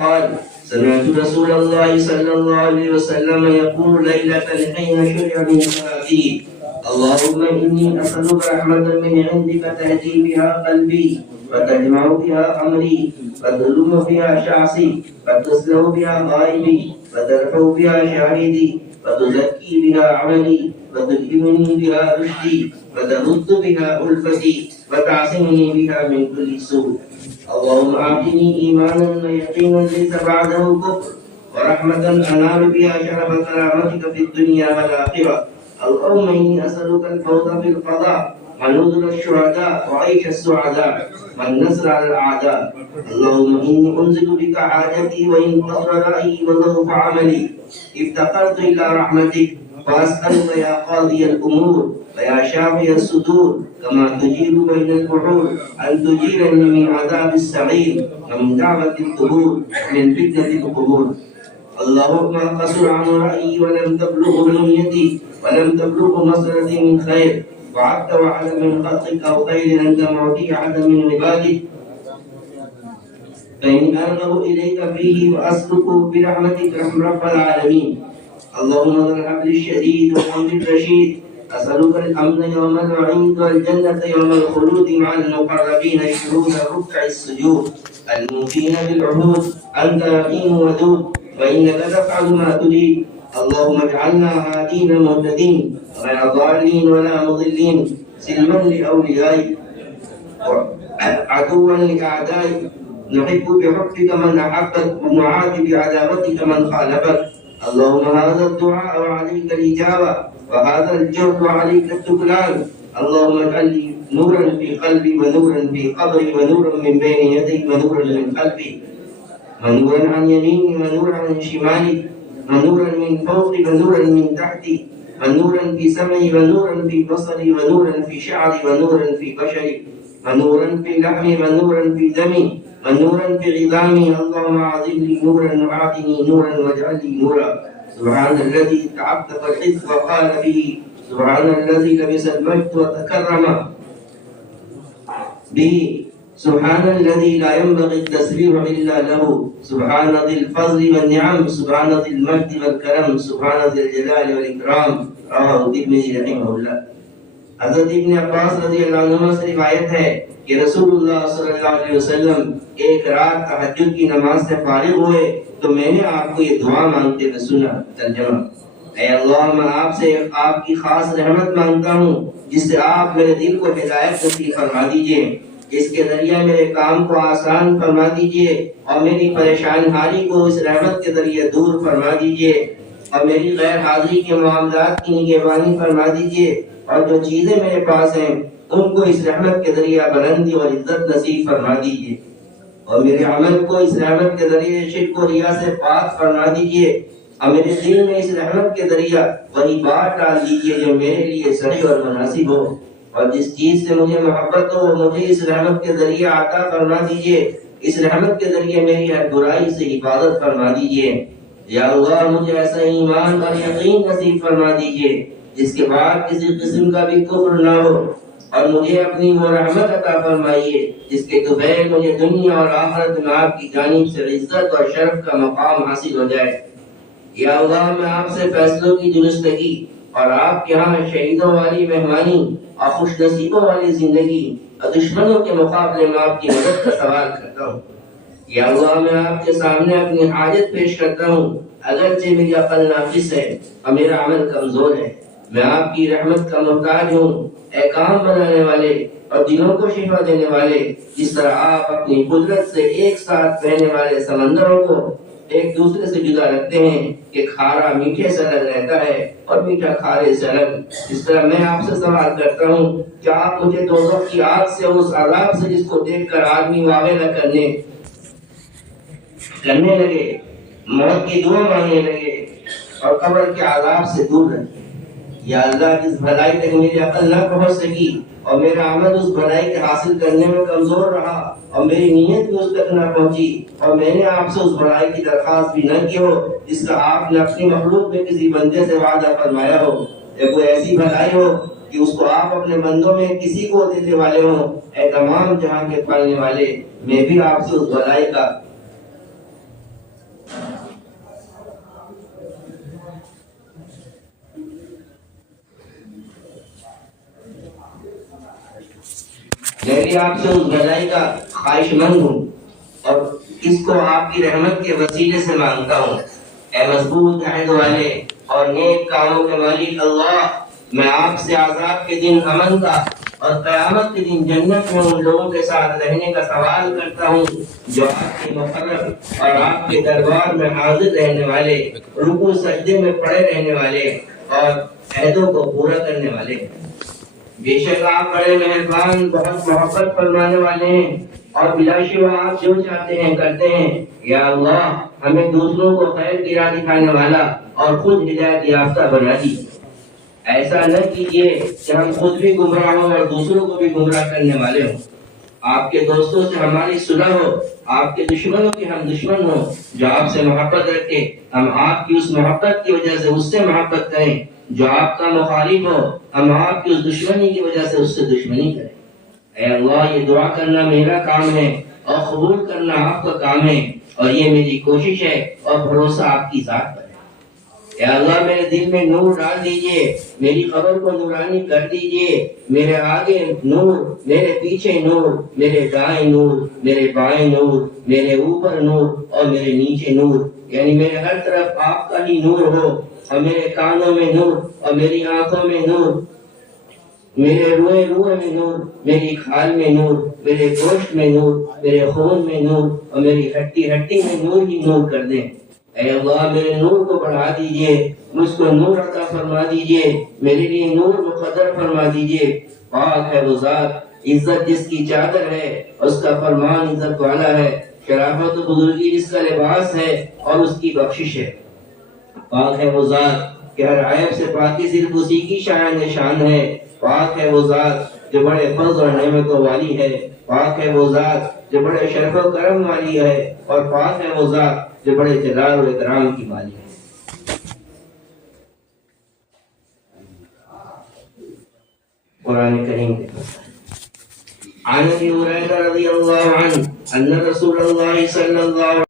قال سمعت رسول الله صلى الله عليه وسلم يقول ليلة حين شرع من صلاته اللهم إني أسألك رحمة من عندك تهدي بها قلبي وتجمع بها أمري وتلم بها شعثي وتصلح بها غائبي وترفع بها شاهدي وتزكي بها عملي وتلهمني بها رشدي وترد بها ألفتي وتعصمني بها من كل سوء. اللهم أعطني إيمانا ويقينا ليس بعده كفر ورحمة أنال بها شرف كرامتك في الدنيا والآخرة. اللهم إني أسألك الفوز في القضاء ونزل الشهداء وعيش السعداء والنصر على الأعداء. اللهم إني أنزل بك حاجتي وإن قصر رأيي وضعف عملي افتقرت إلى رحمتك وأسألك يا قاضي الأمور ويا شافي الصدور كما تجير بين البحور أن تجيرني من عذاب السعير ومن دعوة القبور من فتنة القبور. اللهم قصر عن رأيي ولم تبلغ منيتي ولم تبلغ مصرتي من خير وعدت وعد من خلقك أو خير أنت معطي أحد من عبادك فإن أرغب إليك فيه وأسلك برحمتك رب العالمين. اللهم ذا الحبل الشديد والأمر الرشيد أسألك الأمن يوم الوعيد والجنة يوم الخلود مع المقربين شهود الركع السجود الموفين بالعهود أنت رحيم ودود وإنك تفعل ما تريد. اللهم اجعلنا هادين مهتدين غير ضالين ولا مضلين سلما لأوليائك عدوا لأعدائك نحب بحبك من أحبك ونعادي بعداوتك من خالفك. اللهم هذا الدعاء وعليك الإجابة وهذا الجهد وعليك التكلان. اللهم اجعل لي نورا في قلبي ونورا في قبري ونورا من بين يدي ونورا من خلفي ونورا عن يميني ونورا عن شمالي ونورا من فوقي ونورا من تحتي ونورا في سمعي ونورا في بصري ونورا في شعري ونورا في بشري ونورا في لحمي ونورا في دمي ونورا في عظامي. اللهم أعظم لي نورا وأعطني نورا واجعل لي نورا. سبحان الذي تعبد الحزب وقال به سبحان الذي لبس المجد وتكرم به سبحان الذي لا ينبغي التسبيح إلا له سبحان ذي الفضل والنعم سبحان ذي المجد والكرم سبحان ذي الجلال والإكرام. رواه الترمذي رحمه الله. حضرت ابن عباس رضی اللہ عنہ سے روایت ہے کہ رسول اللہ صلی اللہ علیہ وسلم ایک رات تہجد کی نماز سے فارغ ہوئے تو میں نے آپ کو یہ دعا مانگتے ہوئے سنا. ترجمہ: اے اللہ، میں آپ سے آپ کی خاص رحمت مانگتا ہوں جس سے آپ میرے دل کو ہدایت نصیب فرما دیجئے، اس کے ذریعے میرے کام کو آسان فرما دیجئے اور میری پریشان حالی کو اس رحمت کے ذریعے دور فرما دیجئے اور میری غیر حاضری کے معاملات کی نگہبانی فرما دیجئے اور جو چیزیں میرے پاس ہیں ان کو اس رحمت کے ذریعے بلندی اور عزت نصیب فرما دیجئے اور میرے عمل کو اس رحمت کے ذریعے شرک و ریا سے پاک فرما دیجئے اور میرے دل میں اس رحمت کے ذریعے وہی بات ڈال دیجئے جو میرے لیے صحیح اور مناسب ہو اور جس چیز سے مجھے محبت ہو وہ مجھے اس رحمت کے ذریعے عطا فرما دیجئے. اس رحمت کے ذریعے میری ہر برائی سے حفاظت فرما دیجئے. یا اللہ، مجھے ایسا ایمان اور یقین نصیب فرما دیجئے جس کے بعد کسی قسم کا بھی کفر نہ ہو اور مجھے اپنی وہ رحمت عطا فرمائیے جس کے قبیل مجھے دنیا اور آخرت میں آپ کی جانب سے عزت اور شرف کا مقام حاصل ہو جائے. یا اللہ، میں آپ سے فیصلوں کی درستگی اور آپ کے ہاں شہیدوں والی مہمانی اور خوش نصیبوں والی زندگی اور دشمنوں کے مقابلے میں آپ کی مدد کا سوال کرتا ہوں. یا اللہ، میں آپ کے سامنے اپنی حاجت پیش کرتا ہوں اگرچہ میری عقل ناقص ہے اور میرا عمل کمزور ہے. میں آپ کی رحمت کا محتاج ہوں، اے کام بنانے والے اور دلوں کو شفا دینے والے. جس طرح آپ اپنی قدرت سے ایک ساتھ بہنے والے سمندروں کو ایک دوسرے سے جدا رکھتے ہیں کہ کھارا میٹھے سے الگ رہتا ہے اور میٹھا کھارے سے الگ، اس طرح میں آپ سے سوال کرتا ہوں کہ آپ مجھے دوزخ کی آگ سے، اس عذاب سے جس کو دیکھ کر آدمی واغیرہ کرنے لگے، موت کی دعا مانگنے لگے اور قبر کے عذاب سے دور رکھے. یا اللہ، جس بھلائی تک میری عقل نہ پہنچ سکی اور میرا عمل اس بھلائی کے حاصل کرنے میں کمزور رہا اور میری نیت بھی اس تک نہ پہنچی اور میں نے آپ سے اس بھلائی کی درخواست بھی نہ کی ہو جس کا آپ نے اپنی مخلوق میں کسی بندے سے وعدہ فرمایا ہو، یا کوئی ایسی بھلائی ہو کہ اس کو آپ اپنے بندوں میں کسی کو دینے والے ہوں، اے تمام جہاں کے پالنے والے، میں بھی آپ سے اس بھلائی کا میں بھی آپ سے اس بھلائی کا خواہش مند ہوں اور اس کو آپ کی رحمت کے وسیلے سے مانگتا ہوں۔ اے مضبوط عہد والے اور نیک کاموں کے مالک اللہ، میں آپ سے عذاب کے دن امن کا اور قیامت کے دن جنت میں ان لوگوں کے ساتھ رہنے کا سوال کرتا ہوں جو آپ کے مقرب اور آپ کے دربار میں حاضر رہنے والے، رکوع سجدے میں پڑے رہنے والے اور عہدوں کو پورا کرنے والے۔ بے شک آپ بڑے مہربان، بہت محبت فرمانے والے ہیں اور بلا شبہ آپ جو چاہتے ہیں کرتے ہیں۔ یا اللہ، ہمیں دوسروں کو خیر کی راہ دکھانے والا اور خود ہدایت یافتہ بنا دیجیے۔ ایسا نہ کیجیے کہ ہم خود بھی گمراہ ہوں اور دوسروں کو بھی گمراہ کرنے والے ہوں۔ آپ کے دوستوں سے ہماری صلح ہو، آپ کے دشمنوں کے ہم دشمن ہوں۔ جو آپ سے محبت رکھے ہم آپ کی اس محبت کی وجہ سے اس سے محبت کریں، جو آپ کا مخالف ہو ہم آپ کی اس دشمنی کی وجہ سے اس سے دشمنی کریں۔ اے اللہ، یہ دعا کرنا میرا کام ہے اور قبول کرنا آپ کا کام ہے، اور یہ میری کوشش ہے اور بھروسہ آپ کی ذات پر ہے۔ اے اللہ، میرے دل میں نور ڈال دیجئے، میری قبر کو نورانی کر دیجئے، میرے آگے نور، میرے پیچھے نور، میرے دائیں نور، میرے بائیں نور، میرے اوپر نور اور میرے نیچے نور، یعنی میرے ہر طرف آپ کا ہی نور ہو، اور میرے کانوں میں نور اور میری آنکھوں میں نور، میرے روئے میں نور، میری کھال میں نور، میرے گوشت میں نور، میرے خون میں نور اور میری ہڈی میں نور ہی نور کر دیں۔ اے اللہ، میرے نور کو بڑھا دیجئے، مجھ کو نور عطا فرما دیجئے، میرے لیے نور مقدر فرما دیجئے۔ پاک ہے وہ ذات، عزت جس کی چادر ہے، اس کا فرمان عزت والا ہے، شرافت و بزرگی جس کا لباس ہے اور اس کی بخشش ہے۔ پاک ہے وہ ذات کہ ہر عیب سے پاکی صرف اسی کی شان ہے۔ پاک ہے وہ ذات جو بڑے فضل اور نعمتوں والی ہے۔ پاک ہے وہ ذات جو بڑے شرف و کرم والی ہے، اور پاک ہے وہ ذات جو بڑے جلال و اکرام کی والی ہے۔ قرآن کریم کے عن ابی ہریرہ رضی اللہ عنہ ان رسول اللہ صلی اللہ